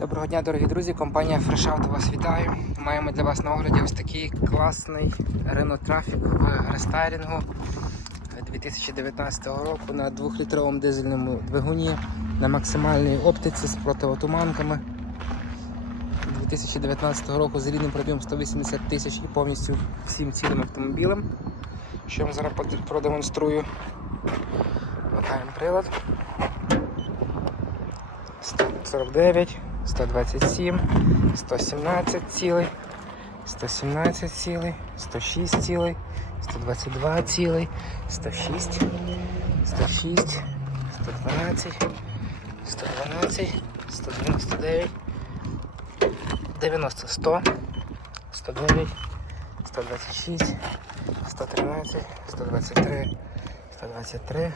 Доброго дня, дорогі друзі! Компанія FreshOut вас вітаю. Маємо для вас на огляді ось такий класний Renault Trafic в рестайлінгу 2019 року на 2-літровому дизельному двигуні на максимальній оптиці з протиотуманками. 2019 року з рідним пробігом 180 тисяч і повністю всім цілим автомобілем. Що я вам зараз продемонструю. Вмикаємо прилад. 149, 127, 117 цілий, 117 цілий, 106 цілий, 122 цілий, 106, 106, 112, 112, 199, 90, 100, 109, 126, 113, 123, 123,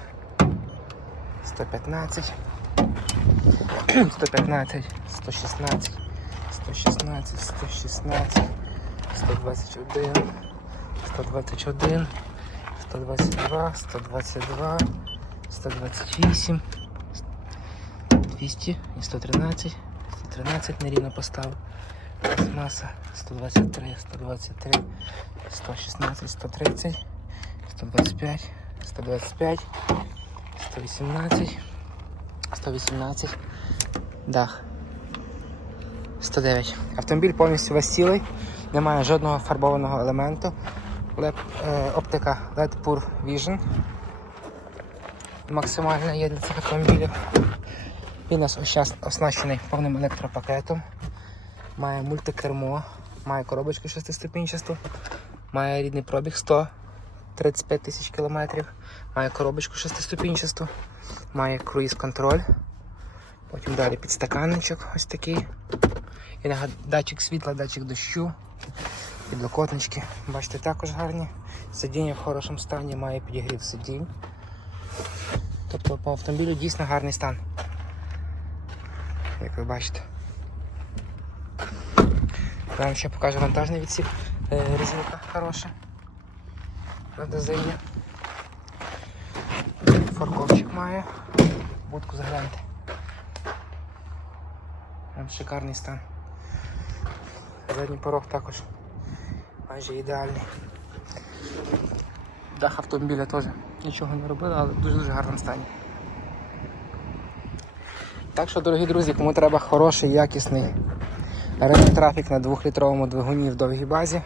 115, 115, 116, 116, 116, 121, 121, 122, 122, 128, 200 і 113, 113 нерівно поставив. Маса 123, 123, 116, 130, 125, 125, 118, 118, дах. 109. Автомобіль повністю весь немає жодного фарбованого елементу. Леп, е, оптика LED Pure Vision. Максимальна є для цих автомобілів. Він у нас оснащений повним електропакетом. Має мультикермо, має коробочку шестиступінчасту, має рідний пробіг 135 тисяч кілометрів, має коробочку шестиступінчасту, має круїз-контроль. Потім далі підстаканничок ось такий. І датчик світла, датчик дощу, підлокотнички. Бачите, також гарні. Сидіння в хорошому стані, має підігрів сидінь. Тобто по автомобілю дійсно гарний стан. Як ви бачите. Вам ще покажу вантажний відсік. Е, Резинка хороша. На дозині. Форковчик має. Будку загляньте. Прям шикарний стан. Задній порог також майже ідеальний. Дах автомобіля теж нічого не робили, але в дуже-дуже гарному стані. Так що, дорогі друзі, кому треба хороший, якісний Renault Trafic на 2-літровому двигуні в довгій базі,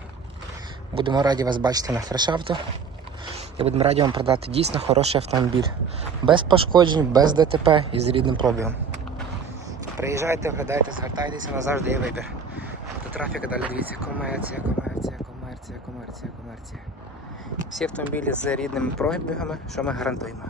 будемо раді вас бачити на фрешавто. І будемо раді вам продати дійсно хороший автомобіль. Без пошкоджень, без ДТП і з рідним пробігом. Приїжджайте, оглядайте, звертайтеся, назавжди є вибір. До трафіка далі дивіться, комерція, комерція, комерція, комерція, комерція. Всі автомобілі з рідними пробігами, що ми гарантуємо.